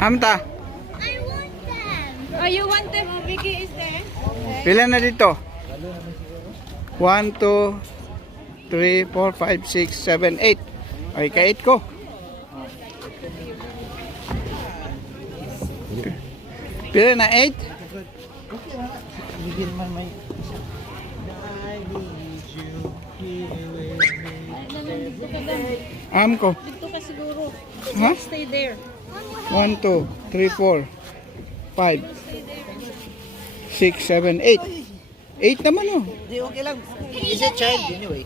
Amta. I want them. Oh, you want them? Oh, Vicky is there. Okay. Pila na dito? 1, 2, 3, 4, 5, 6, 7, 8. Ay, ka-8 ko. Pila na 8? Bigyan man may... Am ko. Dito ka siguro. Ha? Stay there. 1, 2, 3, 4, 5, 6, 7, 8. 8 naman oh. Di okay lang. Is a child anyway.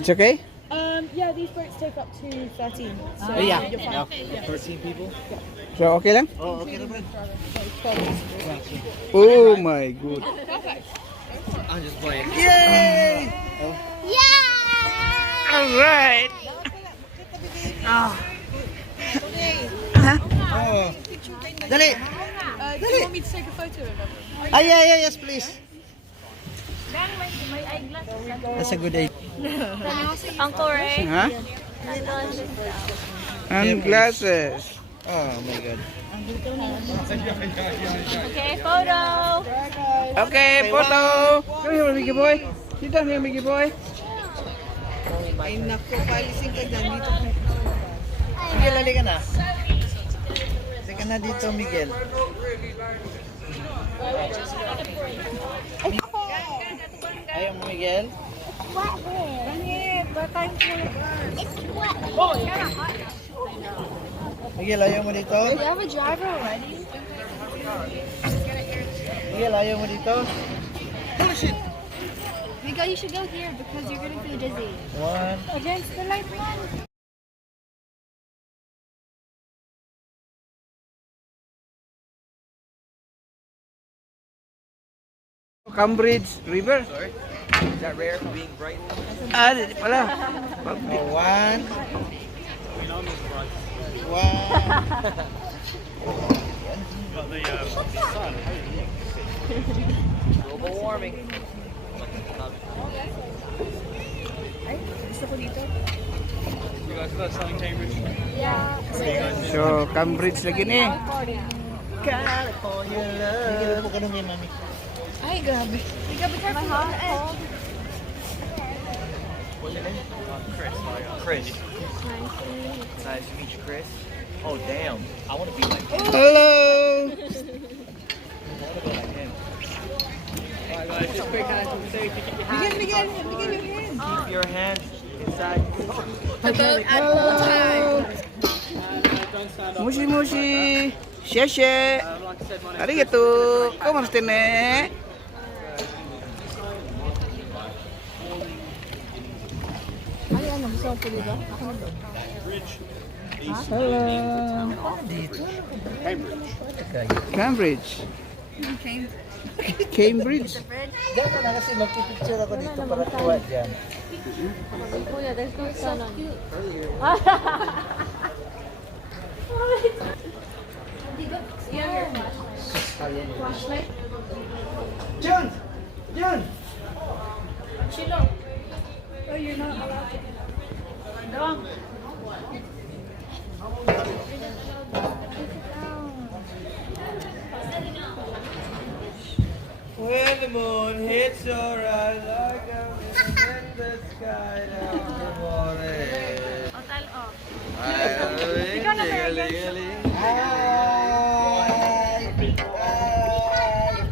It's okay? Yeah, these boats take up to 13. So Oh yeah. you're fine. Yeah. 13 people. So okay lang? Oh, okay naman. Oh my god. I'm just playing. Yay! Yeah! Alright. Oh. Dali! Do you want me to take a photo of them? Ah, yeah, yes, please. That's a good idea. Uncle Ray. Ha? And glasses. Oh my god. Okay, photo. Okay, photo. Come here, Mickey boy. Sit down here, Mickey boy. Ay, naku, palising ka dyan dito. Miguel, halika na. Halika na dito, Miguel. Ayaw mo, Miguel? Miguel, ayaw mo dito? Do you have a driver already? Miguel, ayaw mo dito? Miguel, you should go here because you're gonna feel dizzy. One. Against the light one. Cambridge River. Sorry? Is that rare for being bright? Ah, di pala. Oh, one. One. Global warming. You guys first time in Cambridge? So, Cambridge lagi ni. California love. Miguel, upo ka nung kay mami. Ay, grabe. Miguel, be careful. My heart. What's your name? Chris. Chris. Nice to meet you, Chris. Oh, damn. I want to be like him. Hello. I want to be like him. Alright, guys, just quick hand. So if you keep your hand, keep your hand inside. Hello. Mushi mushi. Sheshe. Like I said, my name Arigato. Kumusta ne? Hello. Cambridge. Cambridge. Diyan ka na kasi magpipicture ako dito para tuwa dyan. Kuya, there's no sun on you. Jun! Jun! When the moon hits your eyes like a wind in the sky down the morning. Hi! We've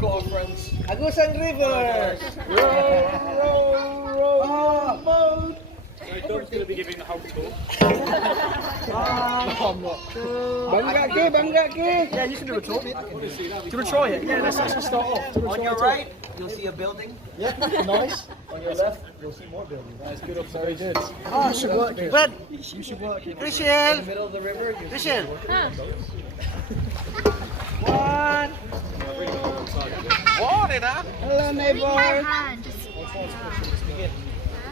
got our friends. Agusan River! Row, row, row, boat! So Dom's going to be giving the whole tour. Bangga ke, bangga ke. Yeah, you can do a tour. Do you want to try it? Yeah, let's actually start off. On your right, you'll see a building. Yeah, nice. On your left, you'll see more buildings. That's good observation. Oh, should work here. But, You should work here. Christian! Middle of the river. Christian! Huh. One! Hello neighbor. Hand.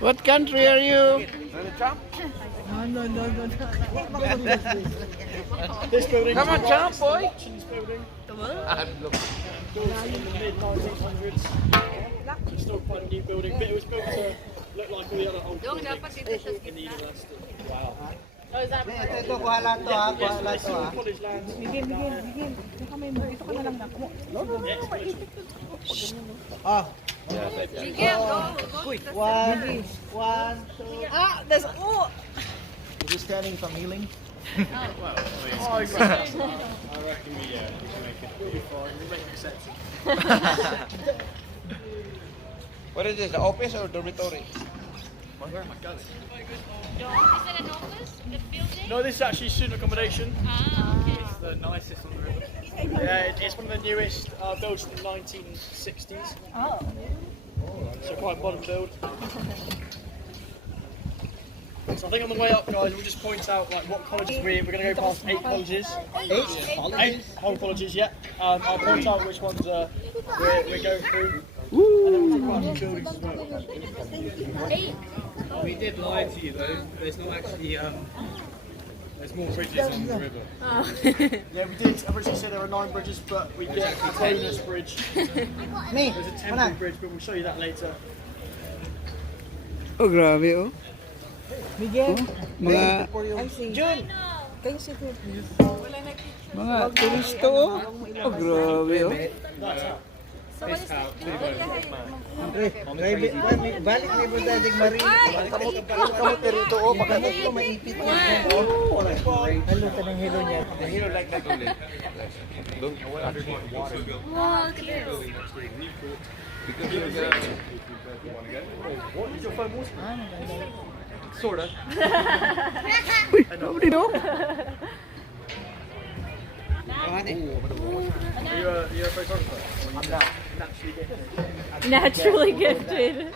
What country are you? This building. Come on, jump, boy. This building. Built in the mid 1900s. It's still quite a new building, but it was built to look like all the other old buildings in the university. Wow. is that Ito, kuha lahat to ha. Kuha lahat to ha. College lands. Ah, Miguel, go. one, two. Ah, there's oh. Is this standing from healing? Oh, exactly. I reckon we can make it. You'll be fine. We'll make it sexy. What is this, the office or dormitory? Where am I going? Is it an office? The building? No, this is actually student accommodation. Ah, okay. It's the nicest on the river. Yeah, it's one of the newest, built in the 1960s. Oh. So quite modern build. So I think on the way up, guys, we'll just point out like what colleges we're going to go past 8 colleges. 8 whole colleges, yeah. I'll point out which ones we're going through. And then we'll talk about some buildings as well. We did lie to you though. There's not actually there's more bridges on the river. Yeah, we did originally say there were 9 bridges, but we get a bonus bridge. There's a temporary bridge, but we'll show you that later. Oh, grabe oh. Miguel. Mga Jun. mga turisto oh. Oh, grabe oh. Balik na ibo dadig Marie. Kamot rito oh, pakamot ko maipit niya. Halo ka ng hilo niya. The hero like that only. Look, underneath the water. Wow, cute. Because you're What? Is your phone water? Sorta. Uy, grabe no. Are you a photographer? I'm not. Naturally gifted. Naturally gifted.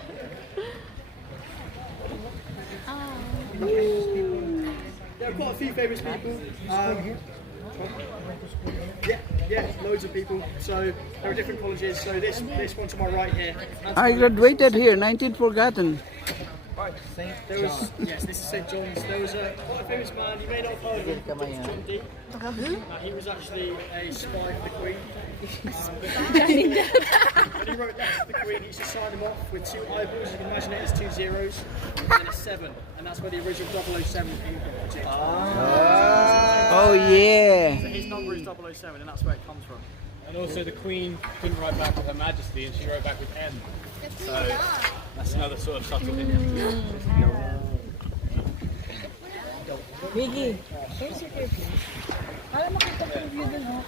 There are quite a few famous people. Yeah, loads of people. So there are different colleges. So this one to my right here. I graduated here, 19 Forgotten. There was yes, this is St John's. There was a quite a famous man. You may not have heard of him. Dr. John Dee. He was actually a spy for the Queen. When he wrote letters to the Queen, he used to sign them off with 2 eyeballs. You can imagine it as 2 zeros and then a 7, and that's where the original 007 came from. Oh yeah. So his number is 007, and that's where it comes from. And also the Queen couldn't write back with Her Majesty and she wrote back with M. So that's another sort of subtle thing. Miggy. Alam mo kita yung view dun oh.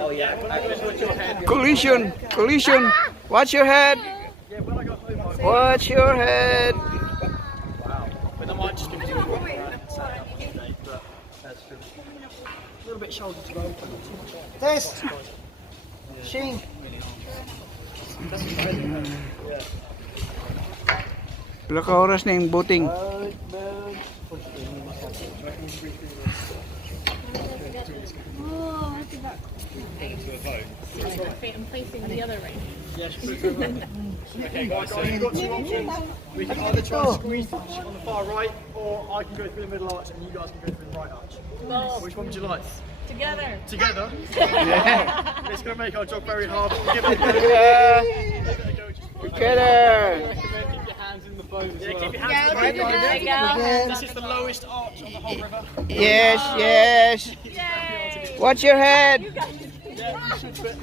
Oh yeah. Collision, collision. Watch your head. Yeah, when I got home, I was Watch your head. but I might just give it to you. But that's true. A little bit shoulder to roll. Test. Shing. Pila ka oras na yung boating. I'm facing the other way. Yes, okay, guys, so we've got 2 options. We can either try and squeeze the arch on the far right, or I can go through the middle arch and you guys can go through the right arch. Which one would you like? Together. Together? It's going to make our job very hard. We'll give it a go. Yeah. Give it a go. Together. Keep your hands in the boat as Yeah, well. keep your hands to the right. There you go. This is the lowest arch on the whole river. Yes, yes. Yay. Watch your head. Yeah, you should fit.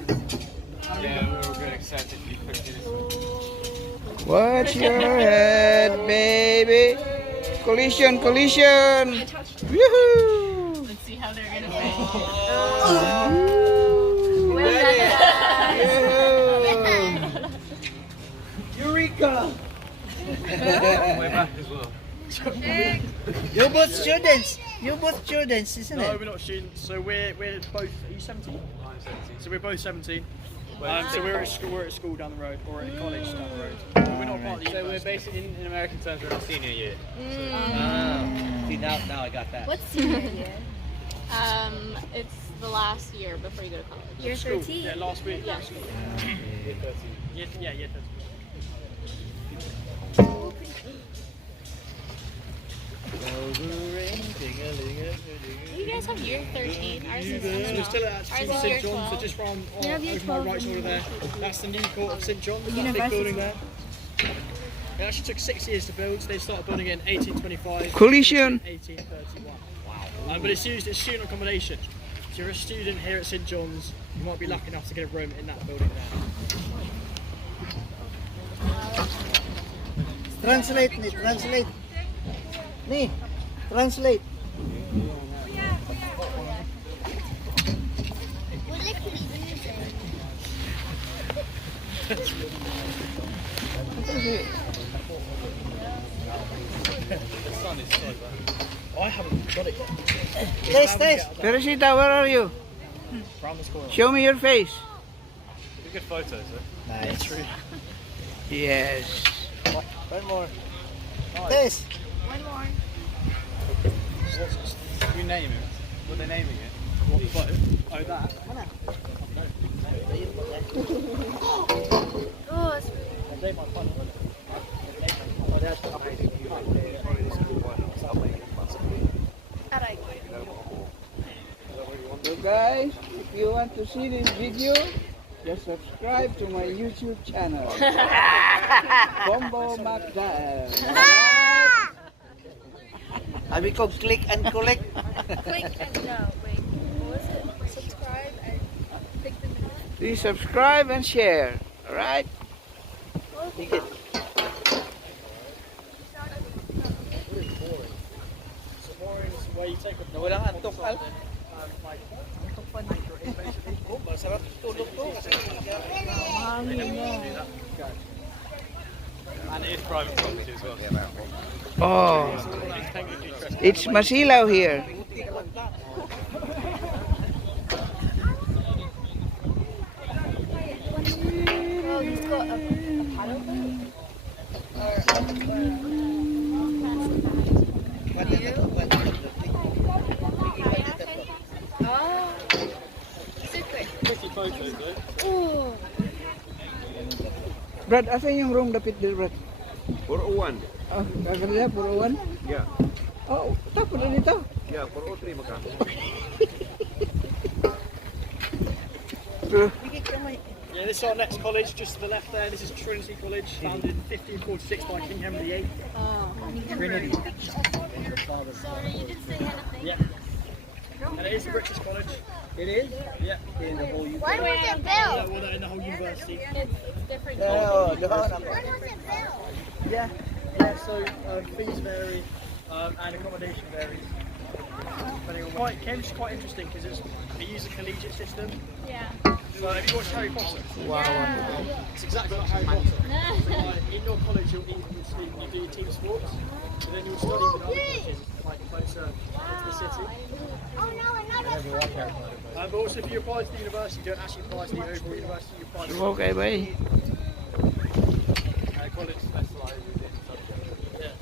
Yeah, we were very excited to be pushed in this one. Watch your head, baby. Collision, collision. Woohoo. Let's see how they're gonna fit. Eureka. Way back as well. You both students. You both students, isn't No, it? we're not students. So we're both. Are you 17? I'm 17. So we're both 17. So we're at school down the road, or at college down the road. We're not part of the So we're university. basically, in American terms, we're in our senior year. See now I got that. What's senior year? It's the last year before you go to college. You're School. 13. Yeah, last week. Yeah, school. Year 13. Yeah, 13. you guys have year 13? Ours is So we're still at Ours is St year John's, so 12. just round Yeah, year over my 12. right shoulder there. That's the new court of St John's, that big building there. It actually took 6 years to build, so they started building it in 1825. Collision. 1831. But it's used as student accommodation. So if you're a student here at St John's, you might be lucky enough to get a room in that building there. Translate ni, translate. Ni, translate. I haven't got it yet. Test. Teresita, where are you? Round this corner. Show me your face. Good photos, eh? Nice. Yes. One more. Test. We name it. What are they naming it? What photo? Oh, that. Oh, it's So guys, if you want to see this video, just subscribe to my YouTube channel. Combo Macdal. Abi ko click and collect. click and wait, what was it? Subscribe and click the bell. Please subscribe and share. Alright? So boring is where you take a Nawala nga antok al. Masarap tulog to kasi And it is private property as well. Oh, It's technically trespassing. it's Masilaw here. Oh, he's got a paddle boat? Oh, super. Pretty photos, though. Oh. Brad, asan yung room dapit din, Brad? 401. Oh, kaganda, puro one. Yeah. Oh, tapos na dito. Yeah, 403 maka. Yeah, this is our next college, just to the left there. This is Trinity College, founded in 1546 by King Henry VIII. Trinity. Sorry, you didn't say anything. Yeah. And it is the richest college. It is? Yeah. In the whole UK. When was it built? Well, in the whole university. It's different. Oh, no, no. When was it built? Yeah. Yeah, so fees vary and accommodation varies. Depending on what. Cambridge is quite interesting because they use a collegiate system. Yeah. So have you watched Harry Potter? Wow. It's exactly like Harry Potter. So, in your college, you'll eat, you do your team sports, and then you'll study with other colleges like closer to the city. Oh no, another. But also, if you apply to the university, you don't actually apply to the overall university. You apply to Okay, bye. College specialises in subjects. yeah.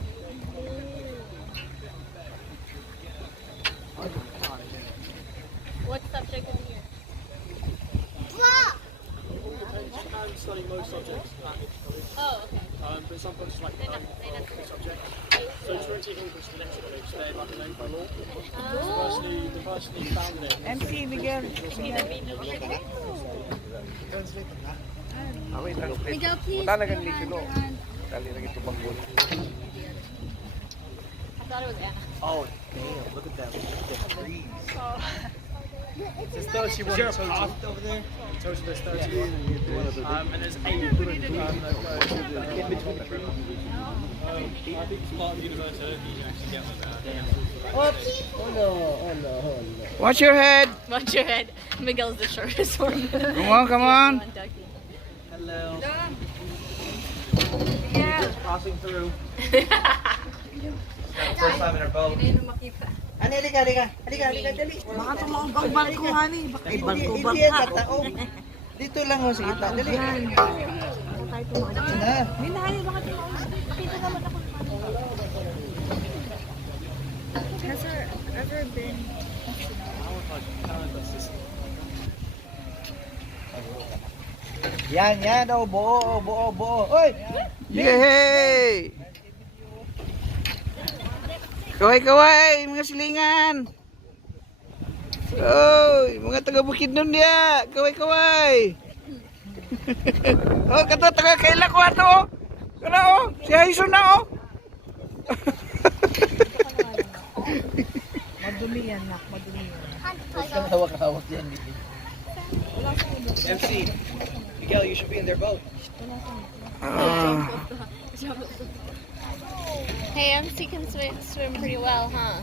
What subject is here? You can study most subjects at each college, Oh, okay. but some colleges like subjects. So Trinity English is the next college, they're like an open law. The person who founded it. MC Miguel. Miguel, please. Wala na kang lisino. Dali na ito bangkol. I thought it was Anna. Oh, damn, look at that. The trees. There's 31 in total. Over there? In total there's 31. And there's 8 that go in between the trees. I think it's part of the university. I don't think you actually get one there. Oh no, oh no, oh no. Watch your head. Watch your head. Miguel's the shortest one. Come on, come on. Hello. Yeah. Passing through. First time in our boat. Ano, halika, dali. Baka tumawang barko, honey. Hindi yan katao. Dito lang ho, sa gitna. Dali. Has there ever been? Yan, oh, buo. Oy! Yay! Kaway, mga silingan. Oh, mga taga Bukidnon niya. Kaway-kaway. Oh, kato taga kaila ko ato. Oh. Kana oh, si Haison na oh. Madumi yan, nak. Madumi yan. Huwag kang hawak-hawak yan, Miguel. MC, Miguel, you should be in their boat. Ah, Hey, MC can swim pretty well, huh?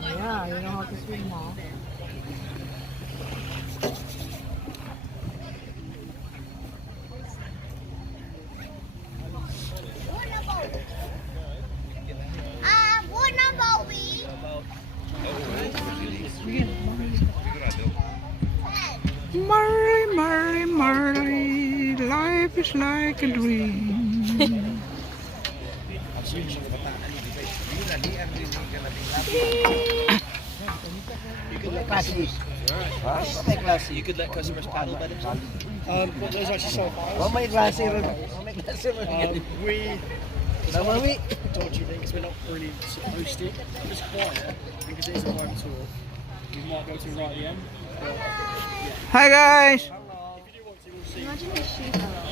Yeah, you know how to swim now. Murray, life is like a dream. Klase. May klase. You could let customers paddle by themselves. But there's actually so far. Oh, may klase rin. Oh, may klase rin. We Namawi. dodgy thing because we're not really supposed to. It's quiet because it is a private tour. We might go to right at the end. Hi guys.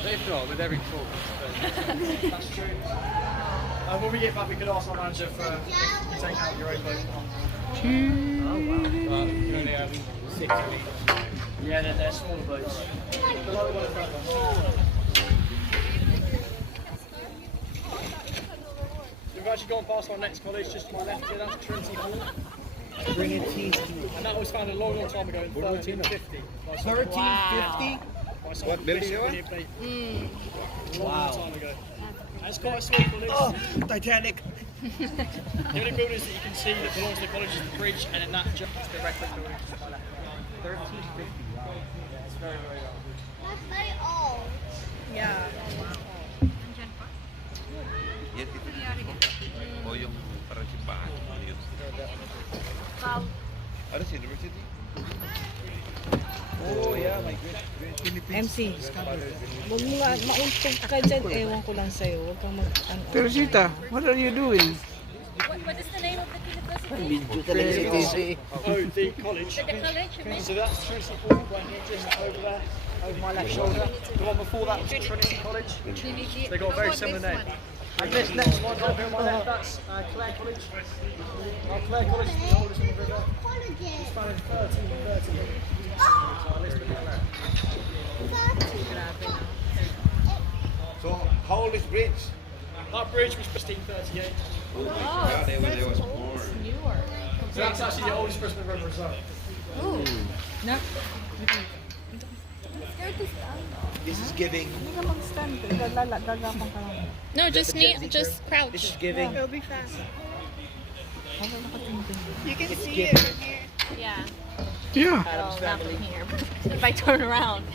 They've got with every talk. That's true. When we get back, we could ask our manager for you take out your own boat. But you only have 6 of each. Yeah, they're smaller boats. Below one of those. We've actually gone past our next college, just to my left here, that's Trinity Hall. And that was founded a long, long time ago in 1350. 1350? What building you Long, long time ago. And it's quite a small college. Oh, Titanic. The only buildings that you can see that belongs to the college is the bridge, and then that just the red brick building just by left. 1350. Wow. Yeah, it's very, very old. Yeah. Yan, ito. O yung parang simbahan. Ano yun? Ano si University? Oh, yeah, my great MC, huwag mo nga mauntog ka dyan, ewan ko lang sa'yo. Huwag kang Teresita, what are you doing? What is the name of the university? Video talaga si TC. Oh, the college. The college, you mean? So that's Trinity Hall, right here, just over there, over my left shoulder. The one before that was Trinity College. They got a very similar name. And this next one over on my left, that's Clare College. Clare College is the oldest in the river. It's founded in 1330. So, how old is bridge? That bridge was 1538. Yeah, they was born. So that's actually the oldest bridge in the river as well. This is giving. Hindi ka mag-stand. Gagapang ka lang. No, just This crouch. is giving. It'll be fast. You can see it from here. Yeah. Yeah. Well, not from here. If I turn around.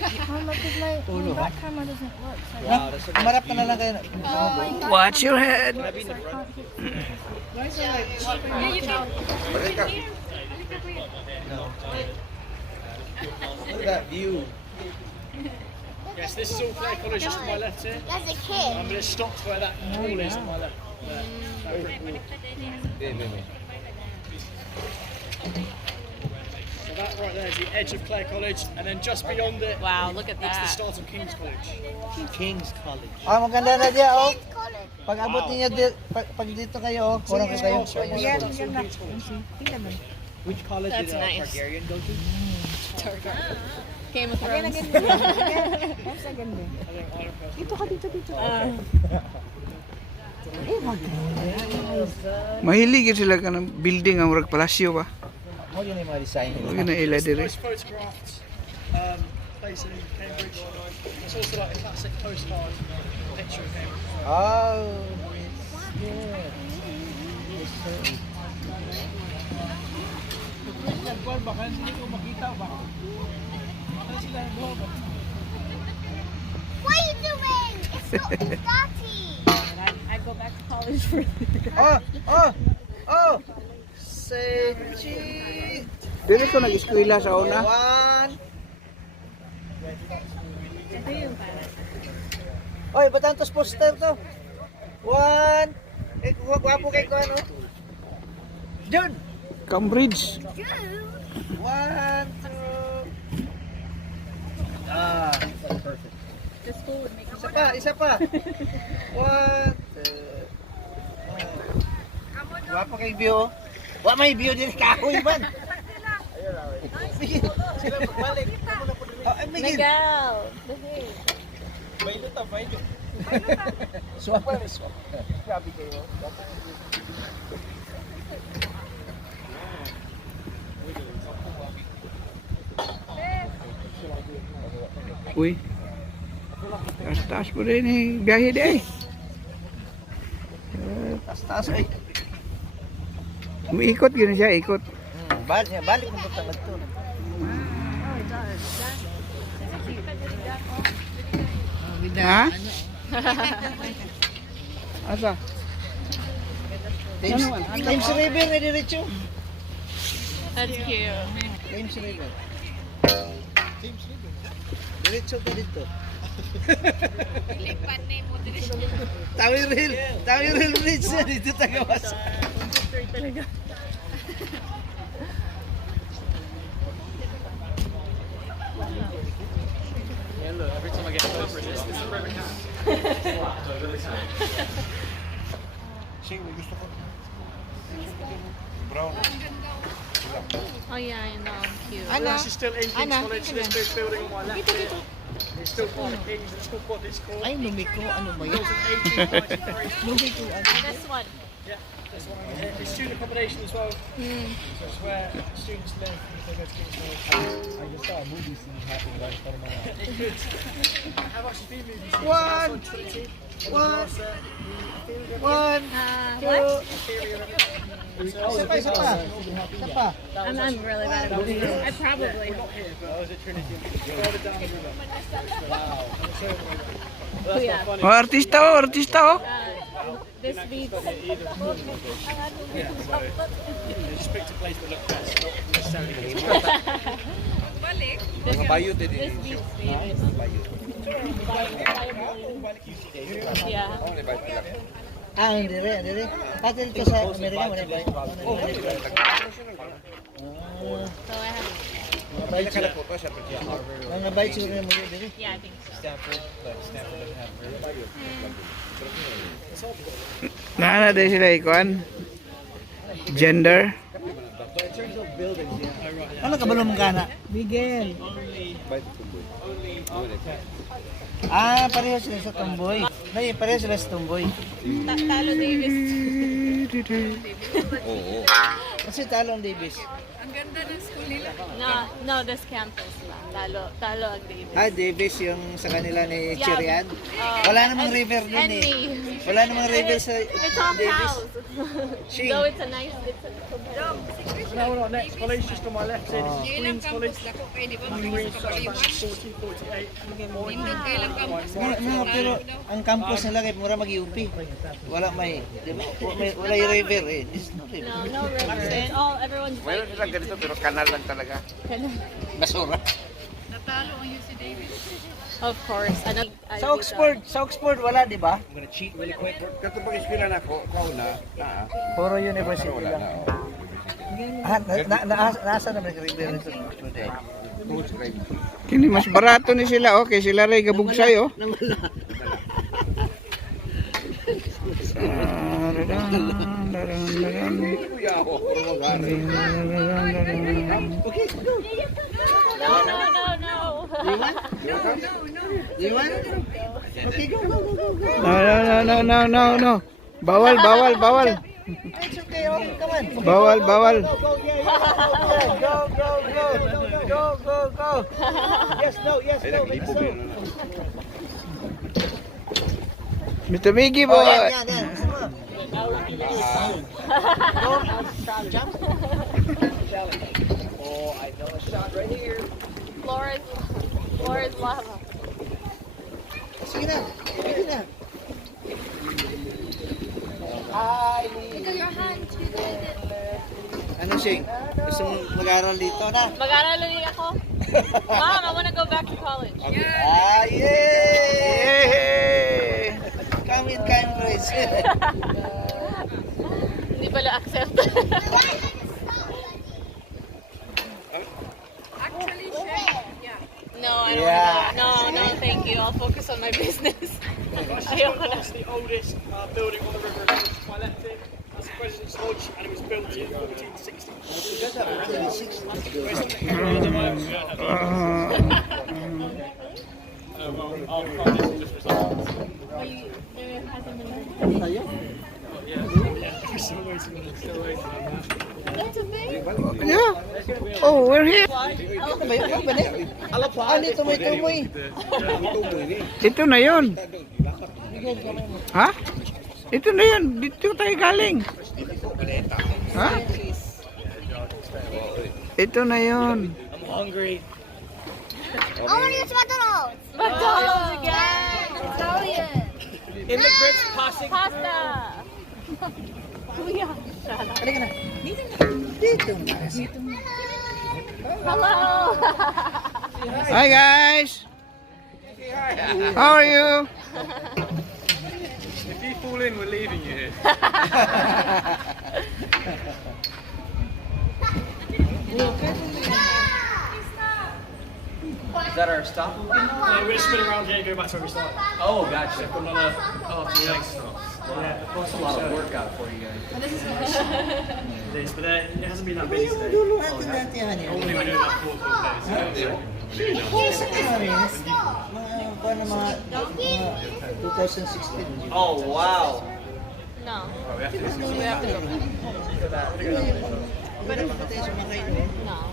That camera doesn't work. So Wow, that's a Marap ka na lang kayo. Watch your head. Can I be in the front? Yeah, you can. Patay ka. Look at that view. Yes, this is all Clare College just to my left here. As a kid. But it stops where that wall is on my left. There. That brick wall. So that right there is the edge of Clare College, and then just beyond it, Wow, look at it's the that. start of King's College. King's College. Ah, maganda na dyan, oh. Kids college. Pag abot niyo, pag dito kayo, oh. Kurang ka kayo. yan, yan na. MC, tingnan mo. Which college That's did nice. Targaryen go to? Game of Again, Thrones. again. Yes, again din. Dito ka, dito. Mahilig sila ka ng building ang murag palasyo ba? Mo yun yung mga design. Huwag na ila It's the dire. most photographed place in Cambridge. It's also like a classic postcard picture of Cambridge. Oh. What are you doing? It's dirty. I go back to college for Oh! Sechi! Dire ko nag-eskwela sa una. One! Oy, ba't ang tos poster to? One! Eh, gwapo kay ko ano? Jun! Cambridge. 1, 2. Ah, perfect. Isa pa, isa pa. 1, 2. Wala pa kay view. Wala may view din kahoy man. Miguel, sila pagbalik. Miguel. Swap. Grabe kayo. Uy. Taas po rin eh. Biyahe din eh. Taas ay. Umiikot gini siya, ikot. Balik mo punta nagto. Ha? Asa? Times River na diretso. That's cute. Times River. Diretso ka dito. Tower Hill Bridge na dito tagawas. Yeah, look, every time I get closer, this is a river cat. Oh yeah, I know. Cute. This is still in King's College, this big building on my left here. It's still part of King's, it's called what it's called. Ay, lumiko. Ano ba yun? Built in 1893. Lumiko. This one. Yeah, this one over here. It's student accommodation as well. So it's where students live if they go to King's College. I just saw a movie scene happening right in front of my house. It could. I've actually been moving since One. Trinity. One. What? Isa pa, isa pa. Isa pa. I'm really bad at moving. I probably. I was at Trinity. Further down the river. Wow. Oh, yeah. Oh, artista oh, artista oh. This beats. Just picked a place that looked best, not necessarily King's This beats Davis. Yeah. Ah, hindi rin. Pati dito sa Amerika, wala ba? So I have. Mga bite siguro na muli dito. Yeah, I think so. Nana din sila ikuan. Gender. Ano ka ba nung kana? Miguel. Ah, pareho sila sa tomboy. Nay, pareho sila sa tomboy. Talo Davis. Kasi talo ang Davis. No, this campus lang. Talo ang Davis. Ah, Davis yung sa kanila ni Yeah. Chirian. Wala namang river nun And eh. me. Wala namang river sa It's all Davis. cows. She. Though it's a nice. No, next college just on my left here. This is Queen's College. Queen's College, 1448. No, pero ang campus nila kay mura mag-UP. Wala may, di ba? Wala yung river eh. This is no river. No river. It's all everyone's Mayroon silang ganito pero kanal lang talaga. Basura. Of course. Sa Oxford wala, di ba? I'm gonna cheat really quick. Kato pag iskila na ko, kauna, Puro university wala lang. na. Nasa naman yung river sa Oxford eh. Kini mas barato ni sila okay, sila ray gabugsay oh. No. Di ba? Okay, go. No. Bawal. It's okay, oh, come on. Bawal. Go. Yes, no. Mr. Miggy Oh, boy. yan. Jump. Oh, I know a shot right here. Floor is lava. Sige na. Ano Shing? Gusto mong mag-aral dito na? Mag-aral ulit ako. Mom, I wanna go back to college. Ah, yay! Come in, Cambridge. Hindi pala accept. No, I don't Yeah. want to. No, thank you. I'll focus on my business. Ayoko na. That's the oldest building on the river in Twilight. That's the President's Lodge, and it was built in 1460. Well, our project just resulted. Still waiting on that. Yeah. Oh, we're here. Ano ba yun? Ano ba yun? Ah, dito may tumoy. Ito na yun. Ha? Ito na yun. Dito tayo galing. Ha? Ito na yun. I'm hungry. I want to go to McDonald's. McDonald's again. Italian. Immigrants passing Pasta. Halika na. Dito na. Hello. Hi guys. How are you? If you fall in, we're leaving you here. Is that our stop? No, we're gonna spin around here and go back to where we started. Oh, gotcha. Got another two legs. Yeah, That's a lot of workout for you guys. it is, but it hasn't been that busy today. Dulo natin dati yan yan. Normally we do about 4 full days. Mga mga 2016. Oh, wow. No. Oh, we have to do some We have to go. Pwede ba tayo sumakay doon? No.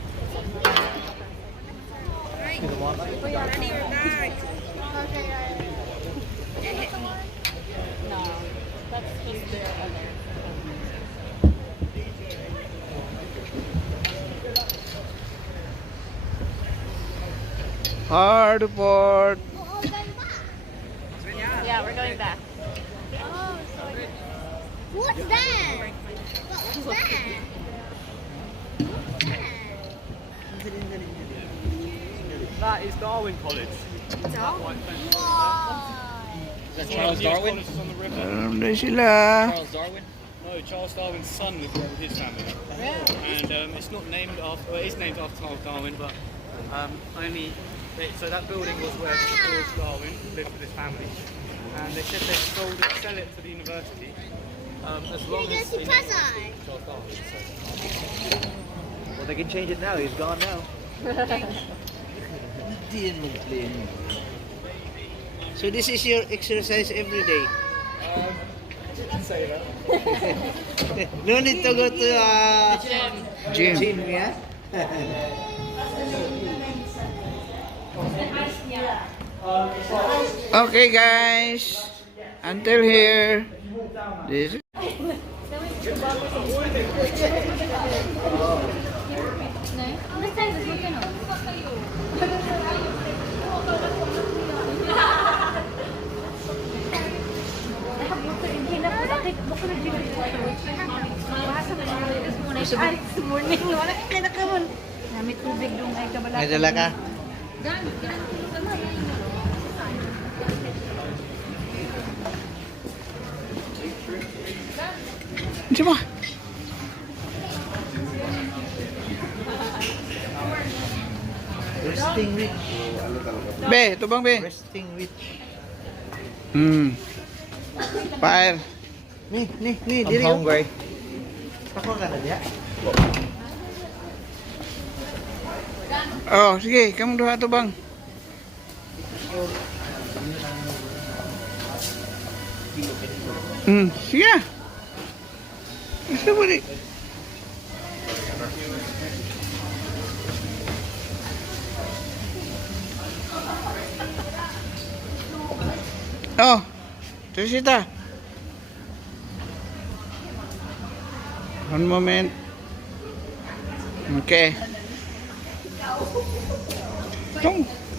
No. That's just their other. Hardport. Yeah, we're going back. What's that? What's that? That is Darwin College. Why? Is that Charles Darwin? College is on the river. Alam na sila. Charles Darwin? No, Charles Darwin's son lived there with his family. And it's not named after, well, it is named after Charles Darwin, but so that building was where George Darwin lived with his family. And they said they sell it to the university as long Can you as go they to named Pazar? Charles Darwin. So. Well, they can change it now. He's gone now. Hindi yan mag-play. So this is your exercise every day? No need to go to Gym. gym, yeah? Okay guys. Until here. This is May dala ka? Diba? Resting witch. Be, ito bang be? Resting witch. Fire. Ni, I'm diri. hungry. Ako ka na diya. Oh, sige, kamu duha to bang. Sige. Gusto mo di. Oh, Trisita. One moment. Okay.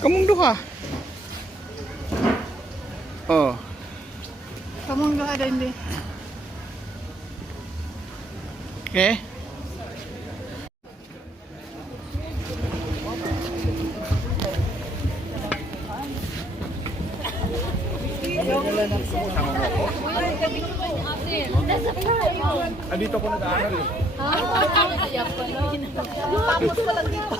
Kamong duha. Oh. Kamong duha din di. Okay. Andito ko nag-aaral eh. Tapos pa lang dito.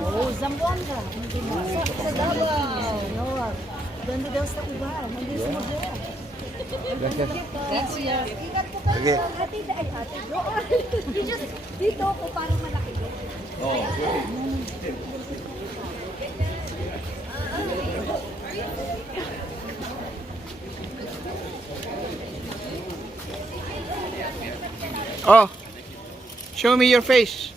Oh, Zamboanga. Sa Davao. No. Doon daw sa Cubao. Nandun sa Magdala. Gracias. Ingat po kayo sa hatid ay hatid. Dito ako parang malaki. Oh, show me your face.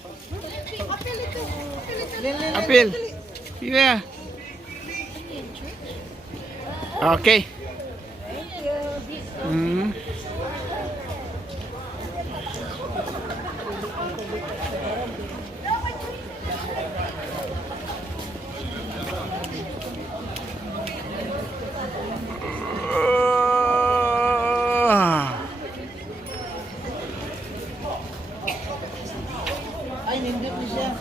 Apil. Yeah. Okay. Mm. Ay, hindi po siya.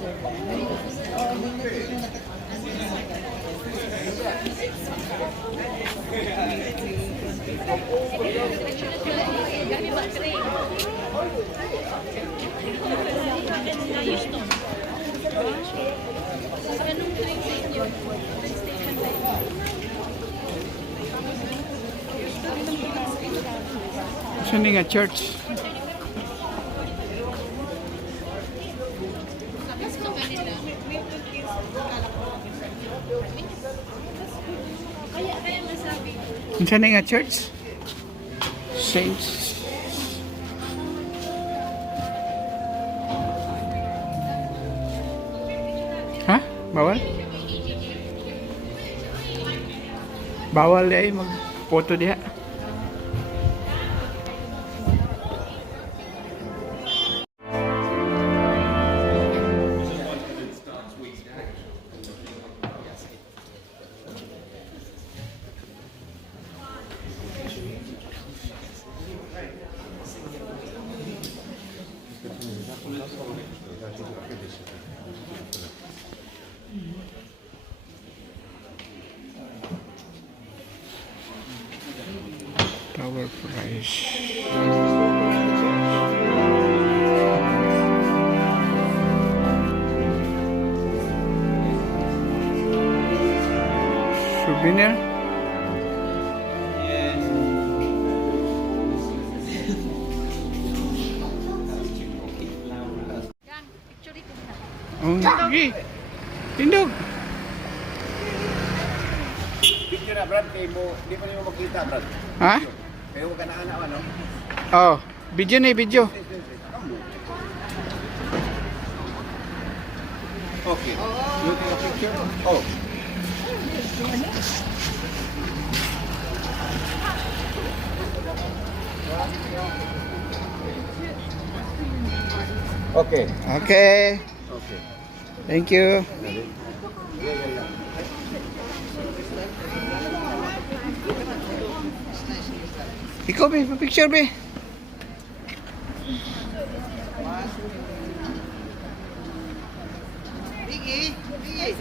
Saan nga church? Saan nga church? Saints. Ha? Bawal? Bawal ay mag-photo diha. Tower price. Souvenir. Oh, sige. Tindog. Picture na, Brad. Kaya mo, hindi pa nyo makita, Brad. Ha? Kaya mo ka na ano? Oh, video na video. Okay. You take a picture? Oh. Okay. Okay. Okay. Thank you. Ikaw, be. Pa-picture, be. Biggie! Biggie!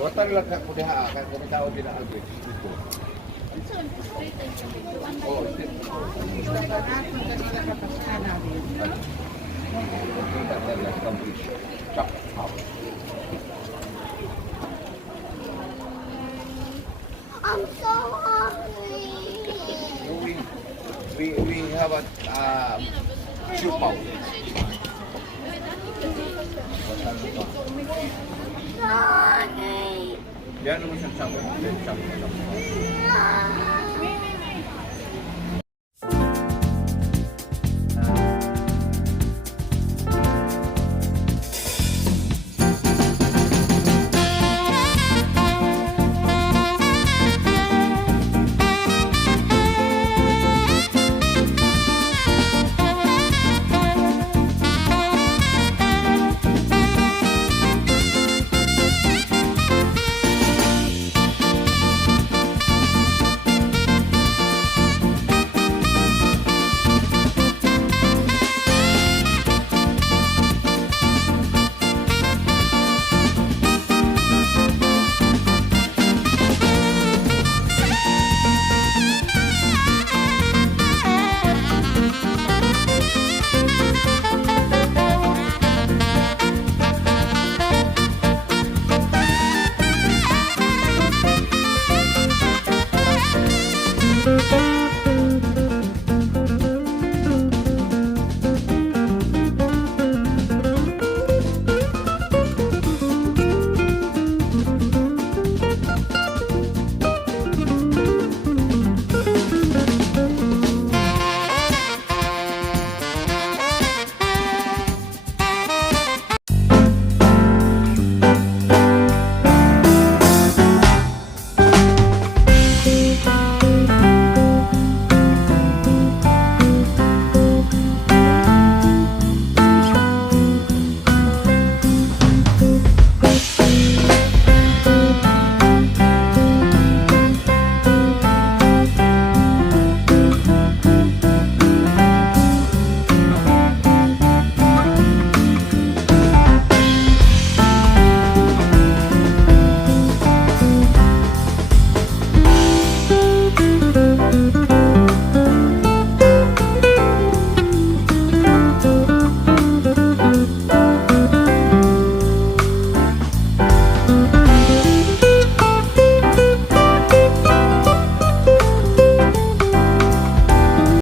Water lang ka po diha, kan kung tao din ang agwit. Oh, I'm so hungry. we have a chupaw. So hungry. Yan naman siyang sabon. No.